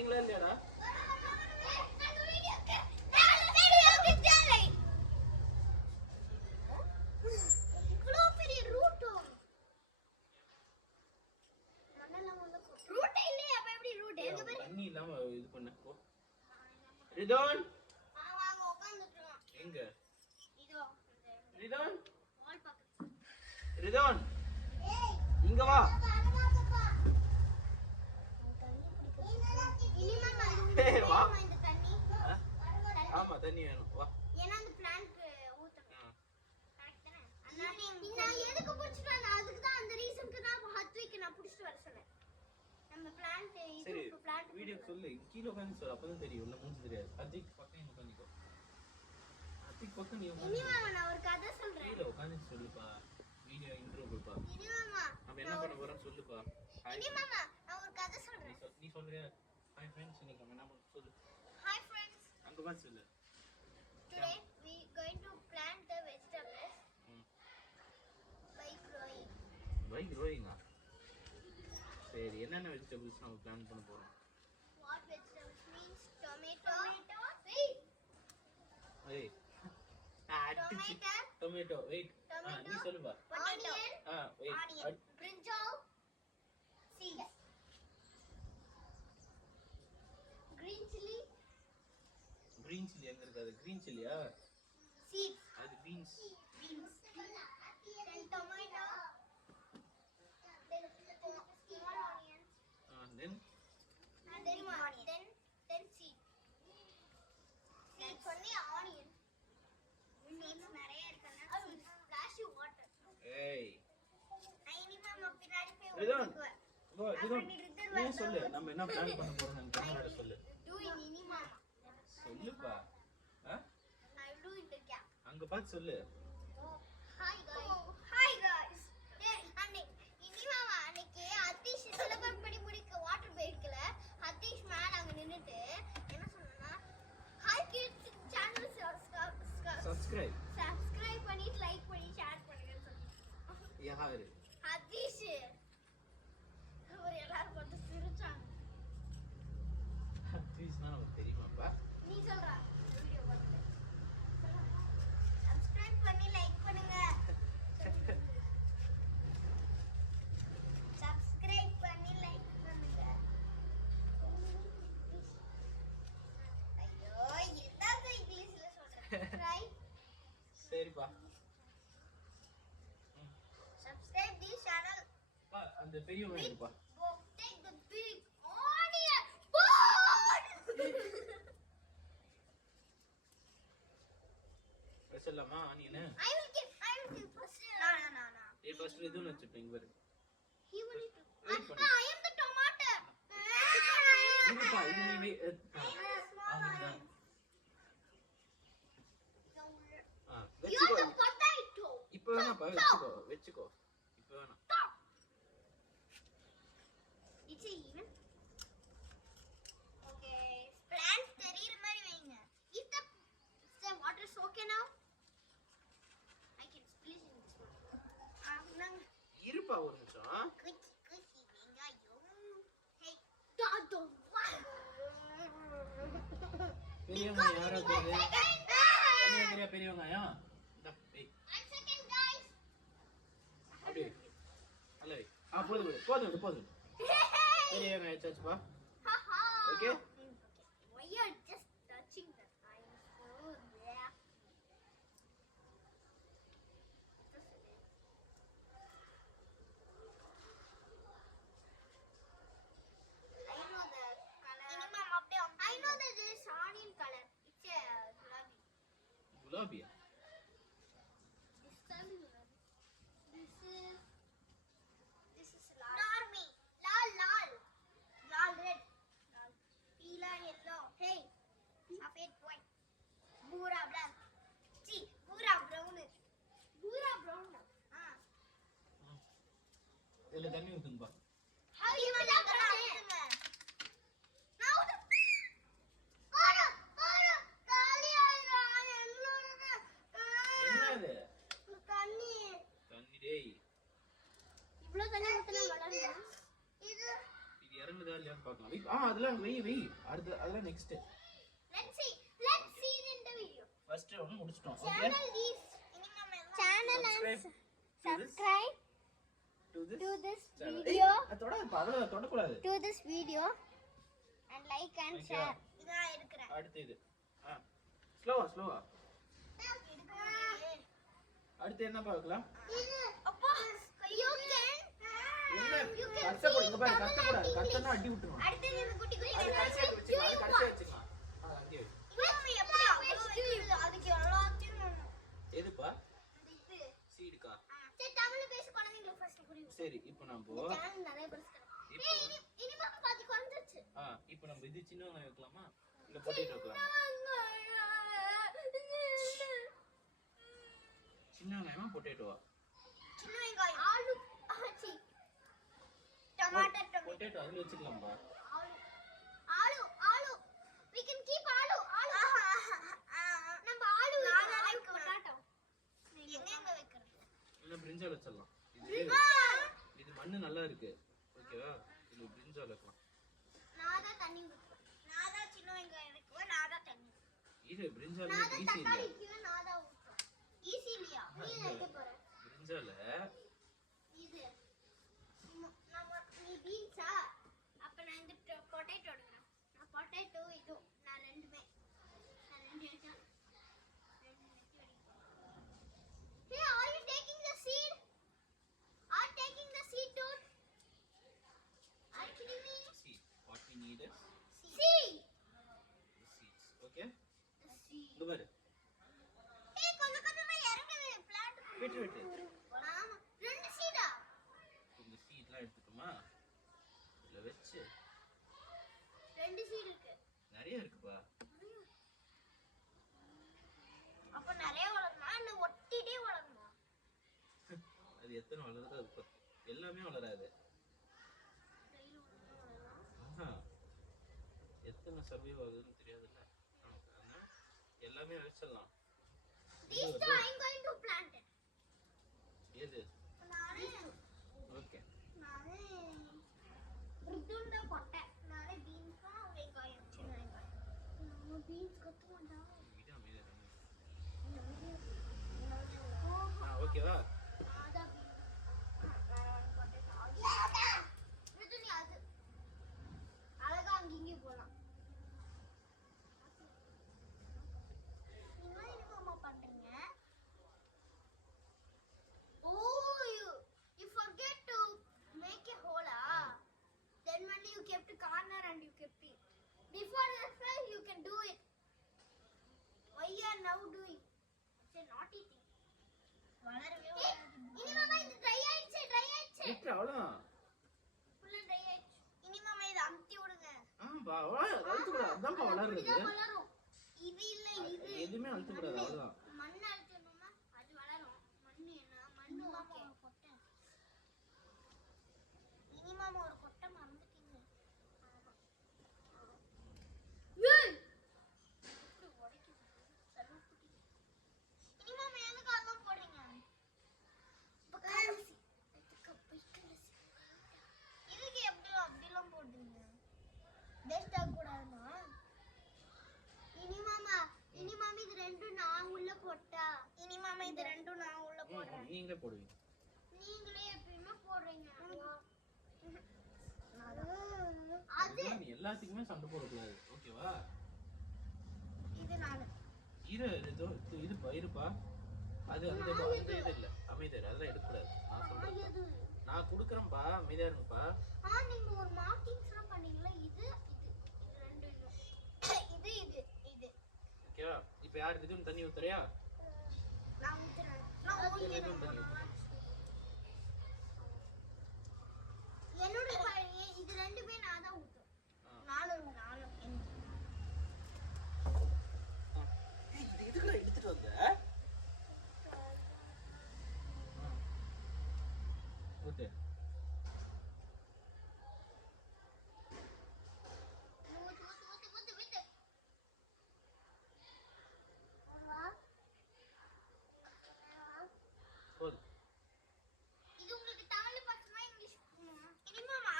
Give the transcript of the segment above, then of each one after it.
வரீங்களா இல்லையாடா? தண்ணி இல்லாம இது பண்ண போ. ரிதோன் எங்க? ரிதோன் ரிதோன் இங்க வா. ஆமா தண்ணி வேணும் வா. ஏன்னா அந்த பிளான்ட் ஊத்தணும். கரெக்ட் தானே? நான் எதுக்கு புடிச்சிட்டு வந்தேன்? அதுக்கு தான் அந்த ரீசனுக்கு தான் ஹத்விக்கு நான் புடிச்சிட்டு வர சொன்னேன். நம்ம பிளான்ட் சரி வீடியோ சொல்லு. கீழ உட்கார்ந்து சொல்லு அப்பதான் தெரியும். உன்ன மூஞ்சி தெரியாது. அஜிக் பக்கம் நீ உட்கார்ந்துக்கோ. அஜிக் பக்கம் நீ உட்கார்ந்து. இனி மாமா நான் ஒரு கதை சொல்றேன். கீழ உட்கார்ந்து சொல்லுப்பா. வீடியோ இன்ட்ரோ கொடுப்பா. இனி மாமா நம்ம என்ன பண்ண போறோம் சொல்லுப்பா. இனி மாமா நான் ஒரு கதை சொல்றேன். நீ சொல்றியா? ஹாய் ஃப்ரெண்ட்ஸ் நீங்க என்ன பண்ண சொல்லு. ஹாய் ஃப்ரெண்ட்ஸ் அங்க வா சொல்லு. Today we going to plant the vegetables by growing. By growing ah. சரி என்னென்ன வெஜிடபிள்ஸ் நம்ம பிளான் பண்ண போறோம்? What vegetables means tomato. Wait. Hey. Tomato. Wait. நீ சொல்லுப்பா. Onion. Wait. Onion. Brinjal. Seeds. Green chili. Green chili எங்க இருக்கு? அது green chilliயா? Seeds. அது beans. Beans. Then tomato. Then small onions. Then then seed. Seeds only onion. Seeds நிறைய இருக்குன்னா flash water. ஏய். ஐனி மாமா பின்னாடி போய் ரிதோன். ஊத்துக்குவேன். ரிதோன். நீ சொல்லு நம்ம என்ன பிளான் பண்ண போறோம்னு கேமரால சொல்லு. Do in இனி மாமா. சொல்லுப்பா. I do in the gap. அங்க பாத்து சொல்லு. Hi guys. Hi guys. இனி மாமா அன்னைக்கு அத்தீஷ் சிலபம் படி முடிக்க வாட்டர் போயிடுக்கல. அத்தீஷ் மேல அங்க நின்னுட்டு என்ன சொன்னா ஹாய் கிட்ஸ் சேனல் சப்ஸ்கிரைப் பண்ணி லைக் பண்ணி ஷேர் பண்ணுங்கன்னு சொன்னாங்க. யாரு? அத்தீஷ். அவர் எல்லாரும் பார்த்து சிரிச்சாங்க. அத்தீஷ்னா நமக்கு தெரியுமாப்பா? நீ சொல்றா வீடியோ பார்த்து. சப்ஸ்கிரைப் பண்ணி லைக் பண்ணுங்க. சப்ஸ்கிரைப் பண்ணி லைக் பண்ணுங்க. ஐயோ என்னங்க இங்கிலீஷ்ல சொல்றேன். ரைட். சரிப்பா. Subscribe this channel. அந்த பெரியவங்க இருப்பா. Take the big onion. சொல்லலாமா onion? I will give first. No. ஏய் ஃபர்ஸ்ட் இது வச்சிட்டேன் இங்க பாரு. He will eat. Wait for I am the tomato. இருப்பா இது நீ onion. You are the potato. இப்போ வேணாப்பா வெச்சுக்கோ. இப்போ வேணாம். It's even. Okay. Plants தெரியுற மாதிரி வைங்க. Is the water is okay now? I can split in this one. இருப்பா ஒரு நிமிஷம். குச்சி வெங்காயம். Hey, டாடோ. பெரியவங்க யாரா தெரியுது? பெரியவங்க யா. I'm second guys. அப்படியே. அல்ல. போதும். பெரியவங்க ஆச்சாச்சுப்பா. Okay? Why you are just touching the eye? So yeah. I know the color. I know that this is onion color. It's a gulabi. குலாபியா? This is gulabi. This is lal. Normie. Lal. Lal red. Lal. Peela yellow. Hey. Safed white. Bura black. See, bura brown. Bura brown. இதுல தண்ணி ஊத்துங்கப்பா. How you will have brown? Now the காலி ஆயிரா எங்களோட என்னது? தண்ணி டேய். இவ்ளோ தண்ணி ஊத்துனா வளருமா? இது இது இறங்குதா இல்லையான்னு பார்க்கலாம். அதெல்லாம் வெய் அதெல்லாம் next. let's see in the video. First ஒன்னு முடிச்சிட்டோம். Okay, channel and subscribe to this video. தொடக்கூடாது. To this video and like and share. இதா எடுக்கறேன். அடுத்து இது. ஸ்லோவா. அடுத்து என்ன பார்க்கலாம்? அப்பா you can கஷ்டப்படு. இங்க பாரு, கஷ்டப்படாத. அடி விட்டுரும். அடுத்து இந்த குட்டி கடைசியா வச்சுக்கலாம். அங்கே அதுக்கு எல்லாத்தையும் எதுப்பா? சீடுக்கா. சரி தமிழ்ல பேச குழந்தைங்களுக்கு ஃபர்ஸ்ட் புரியும். சரி, இப்போ நம்ம சேனல் நிறைய பேசுறேன். இனிமே பாதி குறைஞ்சிருச்சு. இப்போ நம்ம இது சின்ன வெங்காயம் வைக்கலாமா இல்ல பொட்டேட்டோ வைக்கலாமா? சின்ன வெங்காயமா பொட்டேட்டோவா? சின்ன வெங்காயம் ஆலு ஆச்சி டமாட்டோ பொட்டேட்டோ அதுல வச்சுக்கலாம்பா. Aloo we can keep aloo நம்ம ஆலு பொட்டேட்டோ எங்க வைக்கிறது? இல்ல பிரிஞ்சால் வச்சிடலாம். இது மண்ணு நல்லா இருக்கு. ஓகேவா? இது பிரிஞ்சால் வைக்கலாம். நாதா தண்ணி ஊத்துவேன். நாதா சின்ன வெங்காயம் வைக்குவேன். நாதா தண்ணி. இது பிரிஞ்சால் நாதா ஈஸி தக்காளி இல்ல. வைக்குவேன். நாதா ஊத்துவேன். ஈஸி இல்லையா? நீ வைக்க போற. பிரிஞ்சால இது நம்ம நீ பீன்ஸா? அப்ப நான் இந்த பொட்டேட்டோ எடுக்கறேன். நான் பொட்டேட்டோ இது நான் ரெண்டுமே எடுக்கறேன். Hey, are you taking the seed? Are taking the seed dude? Are you kidding me? see what we need is Seed. the seeds. Okay, The seed. இங்க பாரு. Hey, கொஞ்சமா இறங்குது பிளான்ட். விட்டு ஆமா, ரெண்டு சீடா? இந்த சீட்லாம் எடுத்துக்கோமா. இதுல வெச்சு ரெண்டு சீட் இருக்கு. நிறைய இருக்குப்பா. அப்ப நிறைய வளருமா இல்ல ஒட்டிட்டே வளருமா? அது எத்தனை வளருதோ அது பத்து. எல்லாமே வளராது. எத்தனை சர்வைவ் ஆகுதுன்னு தெரியாதுல்ல நமக்கு. ஆனா எல்லாமே வச்சிடலாம். These two I'm going to plant it. எது? நானே ஓகே, ருதுண்ட கொட்டை. நானே பீன்ஸா வெங்காயம் சின்ன வெங்காயம். நம்ம பீன்ஸ் கத்துவோம்டா. இது அமைதியா ஓகேவா? ஆதா பீன்ஸ். ருதுனி அது அழகா அங்கங்க போலாம். நீங்க என்ன மாமா பண்றீங்க? Oh, you forget to make a hole. Then only you kept a corner and you kept it. Before that you can do it. Why you are now doing? It's a naughty thing. வளரவே வளராது. இனி மாமா இது dry ஆயிடுச்சு. விட்டு அவ்வளவுதான். full dry ஆயிடுச்சு. இனி மாமா இத அமுத்தி விடுங்க. பா அழுத்து கூடாது. அதான்ப்பா வளருது. இதுதான் வளரும். இது இல்ல இது. எதுவுமே அழுத்து கூடாது. அவ்வளவுதான். மண்ணு அழுத்தணுமா அது வளரும். மண்ணு என்ன? மண்ணு ஓகே. கொட்டை. இனி மாமா ஒரு கொட்டை மறந்துட்டீங்க. ஏய் இப்படி உடைக்குது. சல்லுக்குட்டி. இனி மாமா எதுக்கு அதெல்லாம் போடுறீங்க? பக்காசி. இதுக்கு பைக்கலசி. இதுக்கு எப்படி அப்படிலாம் போடுறீங்க? வேஸ்ட் ஆக கூடாதுமா? இனி மாமா இது ரெண்டும் நான் உள்ள போட்டா. இனி மாமா இது ரெண்டும் நான் உள்ள போடுறேன். நீங்களே போடுவீங்க. நீங்களே எப்பயுமே போடுறீங்க. அது நீ எல்லாத்துக்குமே சண்டை போடக்கூடாது. ஓகேவா? இது நானு. இருப்பா. அது அந்த இது இல்ல. அமைதியா அதெல்லாம் எடுக்கக்கூடாது. நான் சொல்றேன். எது? நான் குடுக்குறேன்பா. அமைதியா இருங்கப்பா. நீங்க ஒரு மார்க்கிங்ஸ்லாம் பண்ணீங்களா? இது ரெண்டு இது. ஓகேவா? இப்போ யார் இதுன்னு தண்ணி ஊத்துறியா? நான் ஊத்துறேன். நான் ஊத்துறேன். என்னோட இது ரெண்டுமே நான் தான் ஊத்துறேன். நானும் இதுக்குள்ள எடுத்துட்டு வந்த ஓகே. ஊத்து. போதும். இது உங்களுக்கு தமிழ்ல பத்துமா இங்கிலீஷ்? இனி மாமா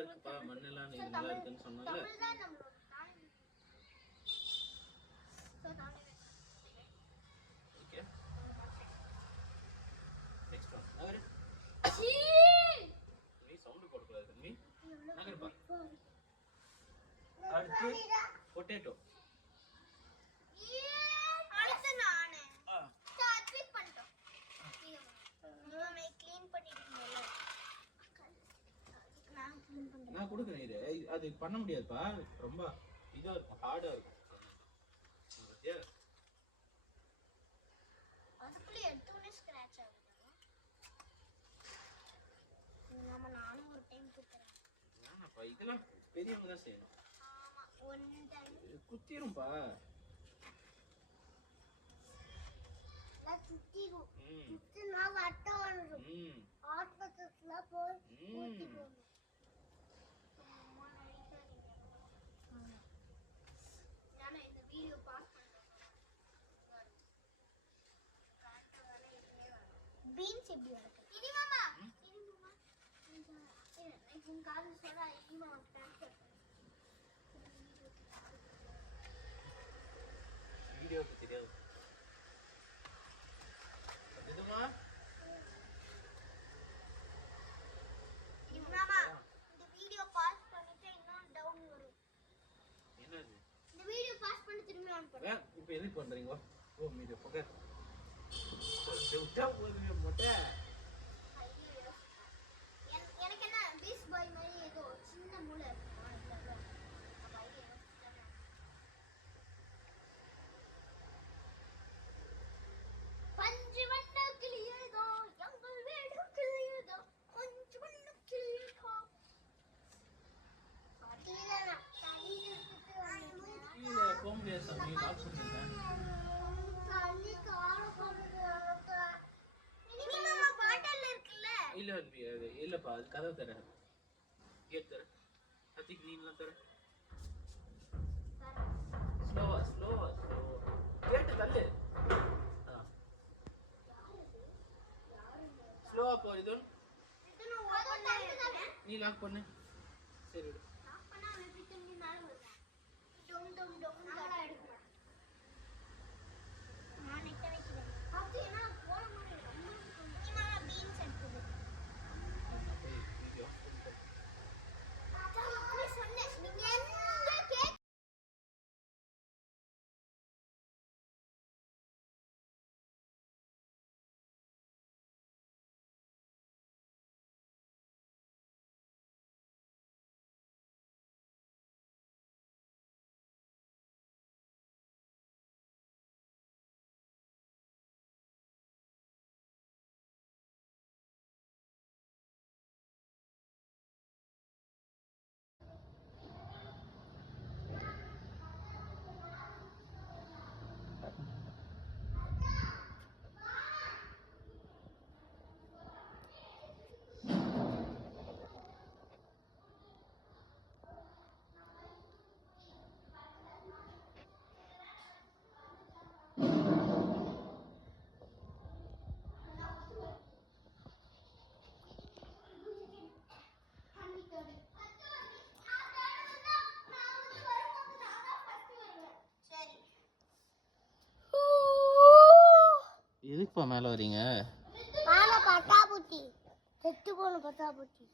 இருக்குப்பா மண்ணெல்லாம் நீ நல்லா இருக்குன்னு சொன்னால தமிழ் தான் நம்மளோட தாய். So, Tamil. Okay next one நகரு சீ! நீ சவுண்ட் போடக்கூடாது தம்பி நகருப்பா அடுத்து பொட்டேட்டோ அடுத்து நானு. ஸ்டார்ட் கிளிக் பண்ணிட்டோம். மாமா க்ளீன் பண்ணிட்டீங்கல. நான் க்ளீன் பண்றேன். நான் கொடுக்குறேன் இது அது பண்ண முடியாதுப்பா ரொம்ப இதா இருக்கும் ஹார்டா இருக்கும் பத்தியா அதுக்குள்ள எடுத்தோனே ஸ்கிராட்ச் ஆகுது. மாமா நானும் ஒரு டைம் குத்துறேன். வேணாப்பா இதெல்லாம் பெரியவங்க தான் செய்யணும் ஆமா ஒன் டைம் குத்திரும்பா நான் குத்திரும். ம் குத்தினா வட்ட வந்துரும். ம் ஹாஸ்பிடல்ல போய் ம் குத்திக்கணும். அம்மா நடிக்காதீங்க. நானே இந்த வீடியோ பாஸ் பண்றேன். பீன்ஸ் எப்படி வளர்க்க? இனி மாமா இனி மாமா இந்த காது சொல்றா இனி மாமா ட்ரான்ஸ்ஃபர் வீடியோக்கு தெரியாது அதுமா இனி மாமா இந்த வீடியோ பாஸ் பண்ணிட்டு இன்னும் டவுன் வரும். என்னது இந்த வீடியோ பாஸ் பண்ணி திரும்பி ஆன் பண்ணு. இப்போ எது பண்றீங்க ஓ மீடியா பக்க செவுட்டா போகுது மொட்டை எனக்கு என்ன பீஸ் பாய் மாதிரி ஏதோ சின்ன மூளை இருக்குமா இல்ல பஞ்சு வண்ண கிளியதோ எங்கள் வீடு கிளியதோ பஞ்சு வண்ண கிளியதோ பாட்டிலனா தண்ணியில எடுத்துட்டு கீழே போக முடியாது சாமி லாக் பண்ணிட்டேன் தண்ணி கார போடுது இனி மாமா பாட்டில் இருக்குல்ல இல்ல அன்பி அது இல்லப்பா அது கதவு தர கேட் தர அத்திக்கு நீலாம் தர ஸ்லோவா ஸ்லோவா ஸ்லோவா கேட்டு தள்ளு ஸ்லோவா போ இதுன் இதுன்னு ஓபன் பண்ணு நீ லாக் பண்ணு சரி விடு லாக் பண்ணா எப்படி திரும்பி மேல வருது டும் டும் டும் நான் எடுக்கிறேன் நான் நெட்ட வைக்கிறேன் அது என்ன போற மாதிரி இனி மாமா பீன்ஸ் எடுக்குது போய் வீடியோ பண்ணிட்டு நீ சொன்ன நீங்க என்ன கேக் எதுக்குப்பா மேலே வரீங்க மேல பட்டாபூச்சி செத்து போன பட்டாபூச்சி